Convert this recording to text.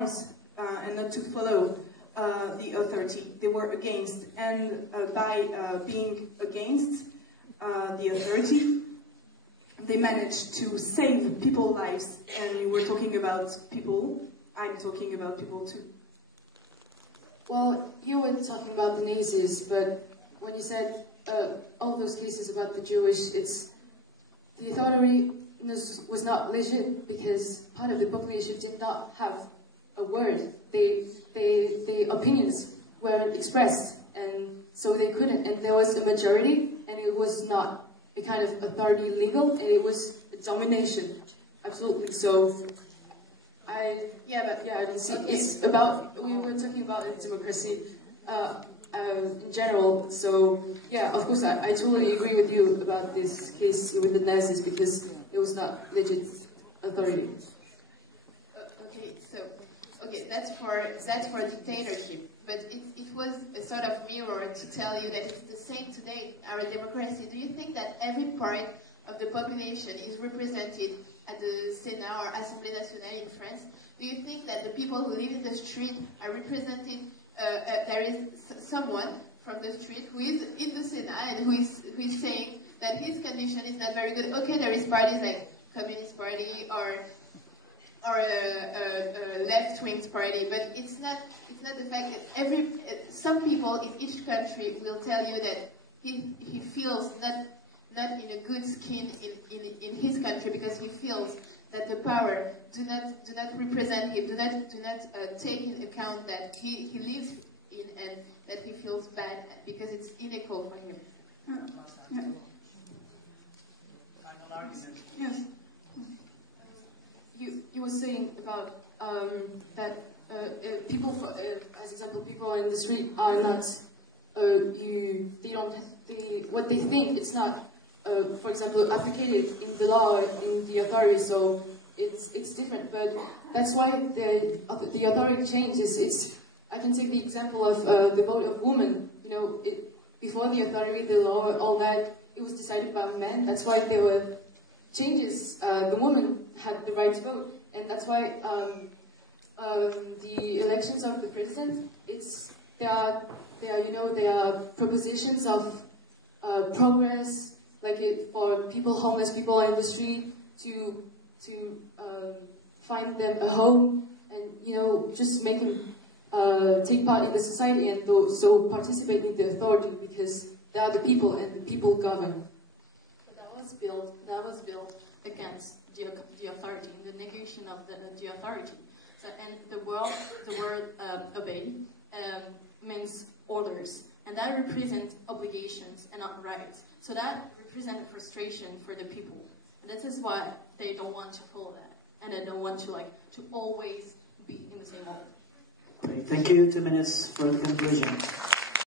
and not to follow the authority. They were against, and by being against the authority, they managed to save people's lives. And you were talking about people. I'm talking about people too. Well, you were talking about the Nazis, but when you said all those cases about the Jewish, the authority was not legit because part of the population did not have a word. Their opinions weren't expressed, and so they couldn't. And there was a majority, and it was not a kind of authority legal, and it was a domination, absolutely. So, it's about, we were talking about democracy in general. So, yeah, of course, I totally agree with you about this case with the Nazis because it was not legit authority. Okay, that's for dictatorship, but it was a sort of mirror to tell you that it's the same today, our democracy. Do you think that every part of the population is represented at the Sénat or Assemblée nationale in France? Do you think that the people who live in the street are represented, there is someone from the street who is in the Sénat and who is saying that his condition is not very good? Okay, there is parties like Communist Party or a left-wing party, but it's not the fact that some people in each country will tell you that he feels not in a good skin in his country because he feels that the power do not represent him, do not take into account that he lives in and that he feels bad because it's unequal for him. Yeah. Final argument. Yes. You were saying about that people, as example, people in the street are not. What they think it's not, for example, applicated in the law in the authority. So it's different. But that's why the authority changes. I can take the example of the vote of women. You know, before the authority, the law, all that, it was decided by men. That's why there were changes. The woman had the right to vote, and that's why the elections of the president, there are propositions of progress, like for homeless people in the street to find them a home, and just make them take part in the society and so participate in the authority because they are the people and the people govern. But that was built against the authority, in the negation of the authority. So, and the word obey means orders, and that represents obligations and not rights. So that represents frustration for the people, and this is why they don't want to follow that, and they don't want to always be in the same order. Great. Thank you. 2 minutes for the conclusion.